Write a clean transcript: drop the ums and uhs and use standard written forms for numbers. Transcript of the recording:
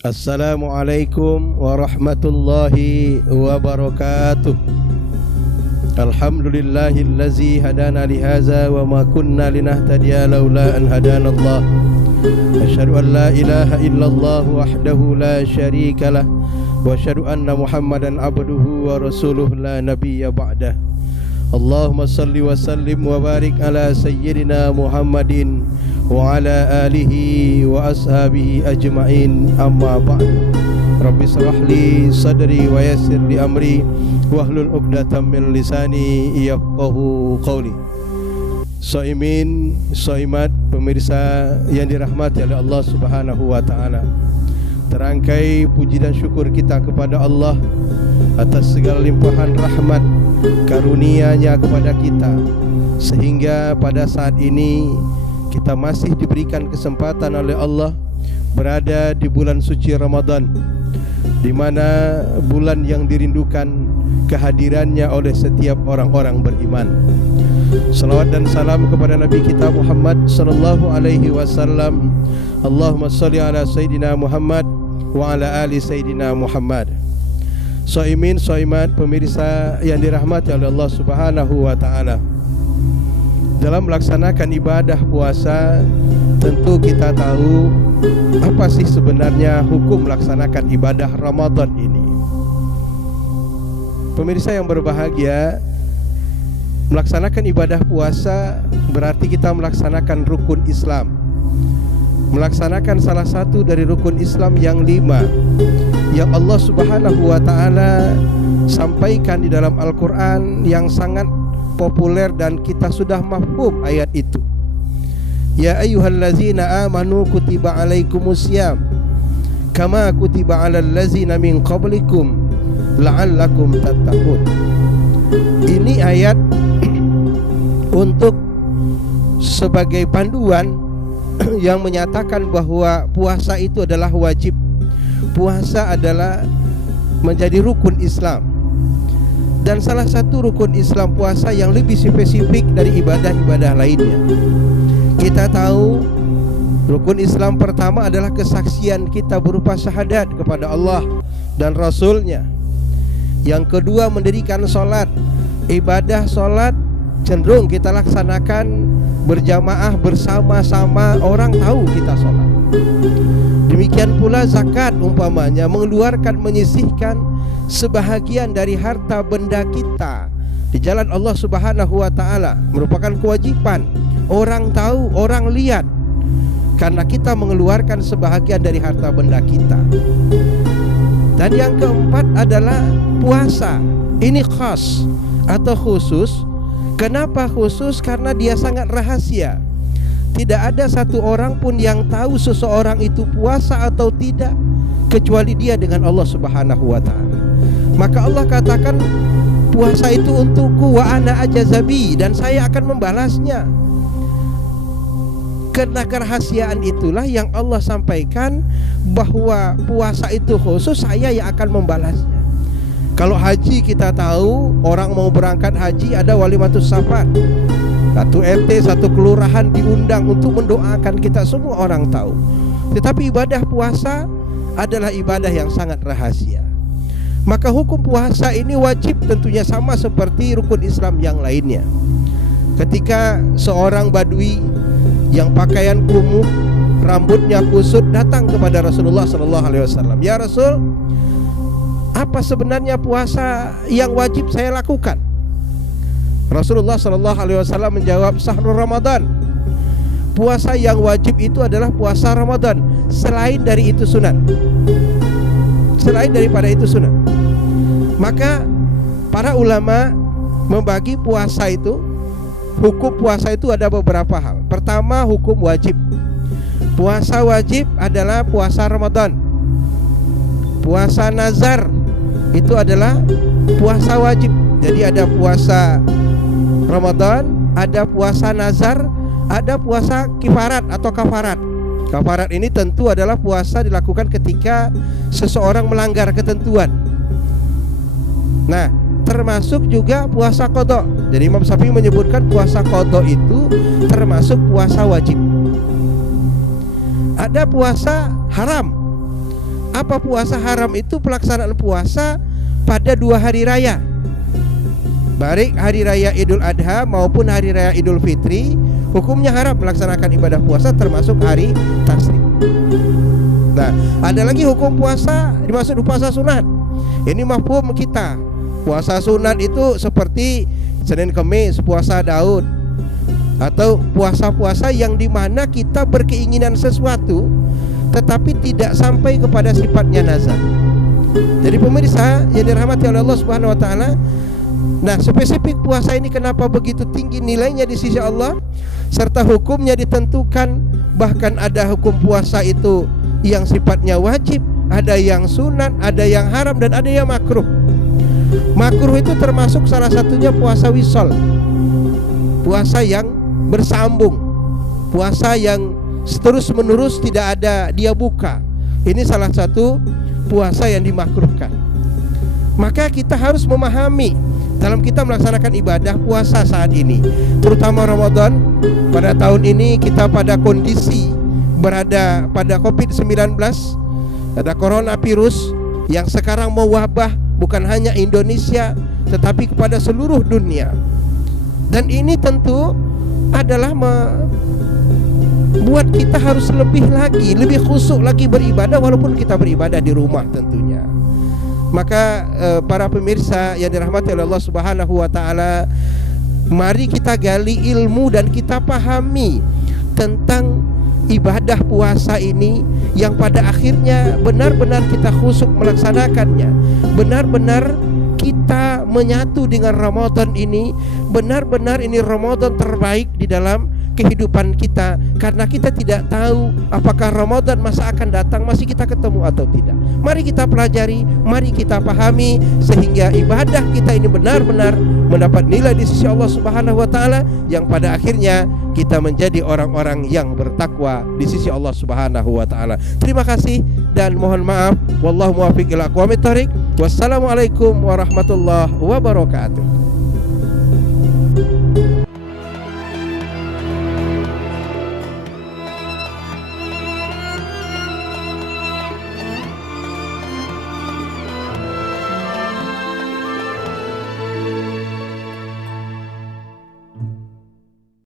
Assalamualaikum warahmatullahi wabarakatuh. Alhamdulillahillazi hadana lihaza wa ma kunna linahtadiya laula an hadanallah. Asyhadu an la ilaha illallah wahdahu la syarikalah wa asyhadu anna Muhammadan abduhu wa rasuluh la nabiyya ba'dah. Allahumma salli wa sallim wa barik ala sayyidina Muhammadin wa ala alihi wa ashabihi ajma'in, amma ba'd. Rabbi shrah li sadri wa yassir li amri wahlul 'uqdatam min lisani yafqahu qawli. Shaimin, shaimat, pemirsa yang dirahmati oleh Allah Subhanahu wa taala. Terangkai puji dan syukur kita kepada Allah atas segala limpahan rahmat karunia-Nya kepada kita, sehingga pada saat ini kita masih diberikan kesempatan oleh Allah berada di bulan suci Ramadan, di mana bulan yang dirindukan kehadirannya oleh setiap orang-orang beriman. Salawat dan salam kepada Nabi kita Muhammad sallallahu alaihi wasallam. Allahumma shalli ala Sayyidina Muhammad wa ala ali Sayyidina Muhammad. Shaimin, shaimat, pemirsa yang dirahmati oleh Allah Subhanahu wa taala. Dalam melaksanakan ibadah puasa, tentu kita tahu apa sih sebenarnya hukum melaksanakan ibadah Ramadan ini. Pemirsa yang berbahagia, melaksanakan ibadah puasa berarti kita melaksanakan rukun Islam, melaksanakan salah satu dari rukun Islam yang 5 yang Allah Subhanahu wa ta'ala sampaikan di dalam Al-Quran, yang sangat populer dan kita sudah mafhum ayat itu. Ya ayyuhallazina amanu kutiba alaikumusiyam kama kutiba alal ladzina min qablikum la'allakum tattaqun. Ini ayat untuk sebagai panduan yang menyatakan bahwa puasa itu adalah wajib. Puasa adalah menjadi rukun Islam, dan salah satu rukun Islam puasa yang lebih spesifik dari ibadah-ibadah lainnya. Kita tahu rukun Islam pertama adalah kesaksian kita berupa syahadat kepada Allah dan Rasul-Nya. Yang kedua, mendirikan sholat. Ibadah sholat cenderung kita laksanakan berjamaah bersama-sama, orang tahu kita sholat. Demikian pula zakat umpamanya, mengeluarkan, menyisihkan sebahagian dari harta benda kita di jalan Allah Subhanahu wa taala merupakan kewajiban. Orang tahu, orang lihat, karena kita mengeluarkan sebahagian dari harta benda kita. Dan yang keempat adalah puasa. Ini khas atau khusus. Kenapa khusus? Karena dia sangat rahasia. Tidak ada satu orang pun yang tahu seseorang itu puasa atau tidak kecuali dia dengan Allah Subhanahu wa ta'ala. Maka Allah katakan puasa itu untukku wa ana ajazabi, dan saya akan membalasnya. Karena kerahasiaan itulah yang Allah sampaikan bahwa puasa itu khusus, saya yang akan membalasnya. Kalau haji kita tahu, orang mau berangkat haji ada walimatus safar. Satu RT, satu kelurahan diundang untuk mendoakan, kita semua orang tahu. Tetapi ibadah puasa adalah ibadah yang sangat rahasia. Maka hukum puasa ini wajib, tentunya sama seperti rukun Islam yang lainnya. Ketika seorang badui yang pakaian kumuh, rambutnya kusut, datang kepada Rasulullah SAW. Ya Rasul, apa sebenarnya puasa yang wajib saya lakukan? Rasulullah SAW menjawab, Syahrul Ramadan. Puasa yang wajib itu adalah puasa Ramadan. Selain dari itu sunat. Selain daripada itu sunat. Maka para ulama membagi puasa itu, hukum puasa itu ada beberapa hal. Pertama, hukum wajib. Puasa wajib adalah puasa Ramadan. Puasa nazar itu adalah puasa wajib. Jadi ada puasa Ramadan, ada puasa nazar, ada puasa kifarat atau kafarat. Kafarat ini tentu adalah puasa dilakukan ketika seseorang melanggar ketentuan. Nah, termasuk juga puasa qadha. Jadi Imam Syafi'i menyebutkan puasa qadha itu termasuk puasa wajib. Ada puasa haram. Apa puasa haram itu? Pelaksanaan puasa pada 2 hari raya, baik hari raya Idul Adha maupun hari raya Idul Fitri. Hukumnya haram melaksanakan ibadah puasa termasuk hari tasyrik. Nah, ada lagi hukum puasa dimaksud puasa sunat. Ini mafhum kita. Puasa sunat itu seperti Senin Kemis, puasa Daud, atau puasa-puasa yang dimana kita berkeinginan sesuatu tetapi tidak sampai kepada sifatnya nazar. Jadi pemirsa yang dirahmati oleh Allah Subhanahu wa taala, nah spesifik puasa ini kenapa begitu tinggi nilainya di sisi Allah, serta hukumnya ditentukan. Bahkan ada hukum puasa itu yang sifatnya wajib, ada yang sunat, ada yang haram, dan ada yang makruh. Makruh itu termasuk salah satunya puasa wisol, puasa yang bersambung, puasa yang terus menerus tidak ada dia buka. Ini salah satu puasa yang dimakruhkan. Maka kita harus memahami dalam kita melaksanakan ibadah puasa saat ini, terutama Ramadan. Pada tahun ini kita pada kondisi berada pada COVID-19, ada coronavirus yang sekarang mewabah bukan hanya Indonesia tetapi kepada seluruh dunia. Dan ini tentu adalah buat kita harus lebih khusyuk lagi beribadah, walaupun kita beribadah di rumah tentunya. Maka para pemirsa yang dirahmati oleh Allah Subhanahu wa taala, mari kita gali ilmu dan kita pahami tentang ibadah puasa ini yang pada akhirnya benar-benar kita khusyuk melaksanakannya, benar-benar kita menyatu dengan Ramadan ini, benar-benar ini Ramadan terbaik di dalam kehidupan kita, karena kita tidak tahu apakah Ramadan masa akan datang masih kita ketemu atau tidak. Mari kita pelajari, mari kita pahami, sehingga ibadah kita ini benar-benar mendapat nilai di sisi Allah Subhanahu wa taala, yang pada akhirnya kita menjadi orang-orang yang bertakwa di sisi Allah Subhanahu wa taala. Terima kasih dan mohon maaf. Wallahu muwaffiq ila aqwamit thoriq. Wassalamualaikum warahmatullahi wabarakatuh.